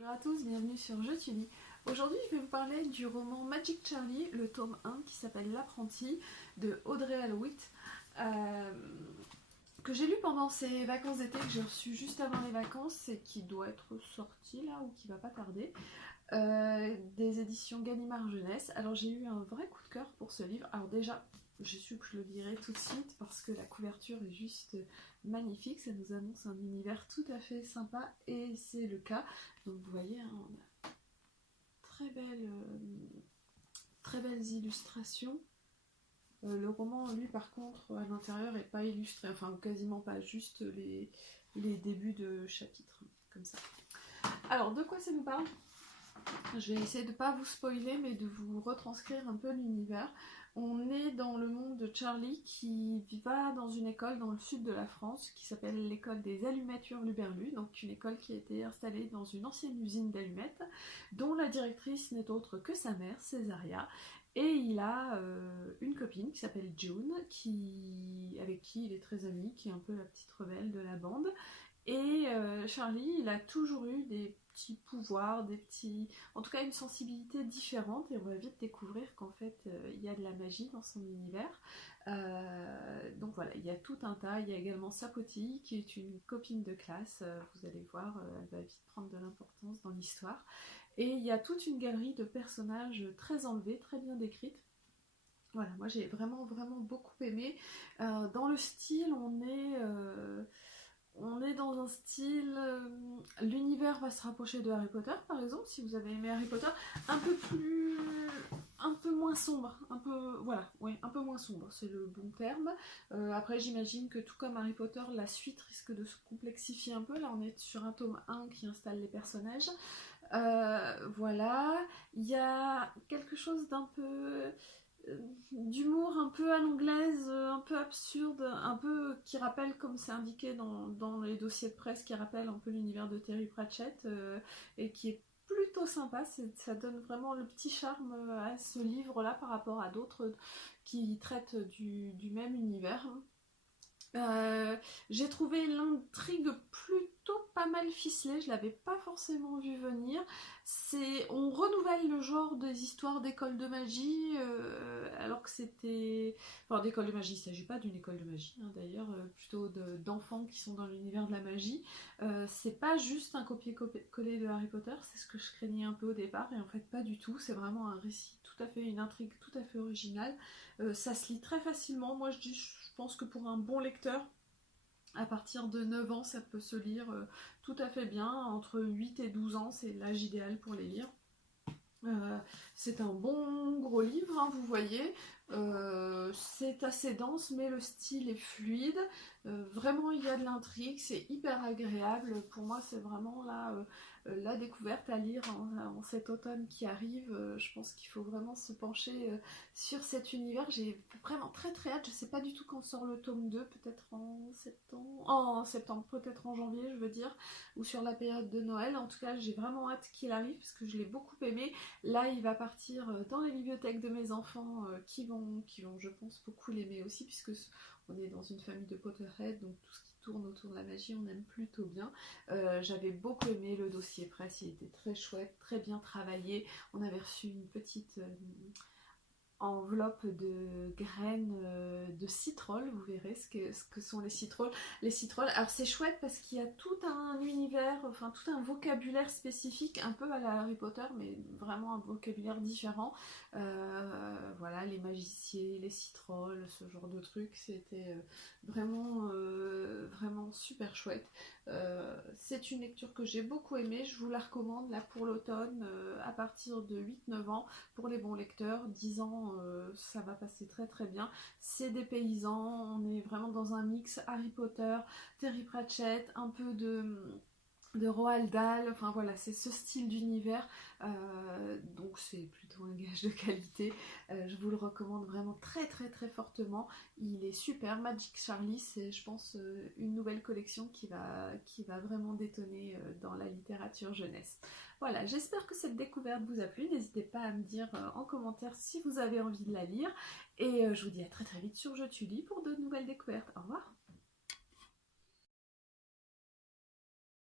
Bonjour à tous, bienvenue sur Je tu lis. Aujourd'hui, je vais vous parler du roman Magic Charlie, le tome 1 qui s'appelle L'apprenti de Audrey Alwitt, que j'ai lu pendant ces vacances d'été que j'ai reçu juste avant les vacances et qui doit être sorti là ou qui va pas tarder. Des éditions Gallimard Jeunesse. Alors j'ai eu un vrai coup de cœur pour ce livre. Alors déjà, j'ai su que je le lirai tout de suite parce que la couverture est juste magnifique. Ça nous annonce un univers tout à fait sympa et c'est le cas. Donc vous voyez, hein, on a très belles illustrations. Le roman, lui, par contre, à l'intérieur est pas illustré, enfin quasiment pas, juste les débuts de chapitres, comme ça. Alors, de quoi ça nous parle ? Je vais essayer de ne pas vous spoiler, mais de vous retranscrire un peu l'univers. On est dans le monde de Charlie qui va dans une école dans le sud de la France qui s'appelle l'école des allumettes Hurluberlu, donc une école qui a été installée dans une ancienne usine d'allumettes, dont la directrice n'est autre que sa mère, Césaria. Et il a une copine qui s'appelle June, avec qui il est très ami, qui est un peu la petite rebelle de la bande. Et Charlie, il a toujours eu des petits pouvoirs, en tout cas une sensibilité différente, et on va vite découvrir qu'en fait il y a de la magie dans son univers. Donc voilà, il y a tout un tas. Il y a également Sapoti qui est une copine de classe, vous allez voir, elle va vite prendre de l'importance dans l'histoire. Et il y a toute une galerie de personnages très enlevés, très bien décrites. Voilà, moi j'ai vraiment beaucoup aimé. Dans le style, on est dans un style, l'univers va se rapprocher de Harry Potter par exemple, si vous avez aimé Harry Potter, un peu moins sombre, un peu moins sombre, c'est le bon terme. Après j'imagine que tout comme Harry Potter, la suite risque de se complexifier un peu, là on est sur un tome 1 qui installe les personnages. Voilà, il y a quelque chose d'un peu d'humour un peu à l'anglaise, un peu absurde, un peu qui rappelle, comme c'est indiqué dans les dossiers de presse, qui rappelle un peu l'univers de Terry Pratchett, et qui est plutôt sympa. Ça donne vraiment le petit charme à ce livre-là par rapport à d'autres qui traitent du même univers. J'ai trouvé l'intrigue plutôt pas mal ficelée, je l'avais pas forcément vu venir. On renouvelle le genre des histoires d'école de magie, alors que c'était... Enfin, d'école de magie, il ne s'agit pas d'une école de magie, hein, d'ailleurs, plutôt d'enfants qui sont dans l'univers de la magie. C'est pas juste un copier-coller de Harry Potter, c'est ce que je craignais un peu au départ, et en fait pas du tout, c'est vraiment un récit tout à fait, une intrigue tout à fait originale. Ça se lit très facilement, moi je pense que pour un bon lecteur, à partir de 9 ans, ça peut se lire tout à fait bien. Entre 8 et 12 ans, c'est l'âge idéal pour les lire. C'est un bon gros livre, hein, vous voyez. C'est assez dense, mais le style est fluide. Vraiment, il y a de l'intrigue, c'est hyper agréable. Pour moi, c'est vraiment la découverte à lire en cet automne qui arrive. Je pense qu'il faut vraiment se pencher sur cet univers. J'ai vraiment très hâte. Je sais pas du tout quand sort le tome 2, peut-être en septembre, peut-être en janvier, je veux dire, ou sur la période de Noël. En tout cas, j'ai vraiment hâte qu'il arrive parce que je l'ai beaucoup aimé. Là, il va partir dans les bibliothèques de mes enfants qui vont, je pense, beaucoup l'aimer aussi, puisque on est dans une famille de Potterhead, donc tout ce qui tourne autour de la magie, on aime plutôt bien. J'avais beaucoup aimé le dossier presse, il était très chouette, très bien travaillé. On avait reçu une petite enveloppe de graines de citron, vous verrez ce que sont les citrouilles. Les citrouilles, alors c'est chouette parce qu'il y a tout un univers, enfin tout un vocabulaire spécifique, un peu à la Harry Potter, mais vraiment un vocabulaire différent. Voilà, les magiciens, les citrouilles, ce genre de trucs, c'était vraiment super chouette. C'est une lecture que j'ai beaucoup aimée, je vous la recommande là pour l'automne, à partir de 8-9 ans, pour les bons lecteurs. 10 ans, ça va passer très bien. C'est des paysans, on est vraiment dans un mix Harry Potter, Terry Pratchett, un peu de Roald Dahl, enfin voilà, c'est ce style d'univers, donc c'est plutôt un gage de qualité. Je vous le recommande vraiment très fortement. Il est super. Magic Charlie, c'est, je pense, une nouvelle collection qui va vraiment détonner dans la littérature jeunesse. Voilà, j'espère que cette découverte vous a plu. N'hésitez pas à me dire en commentaire si vous avez envie de la lire, et je vous dis à très vite sur Je tu lis pour de nouvelles découvertes. Au revoir.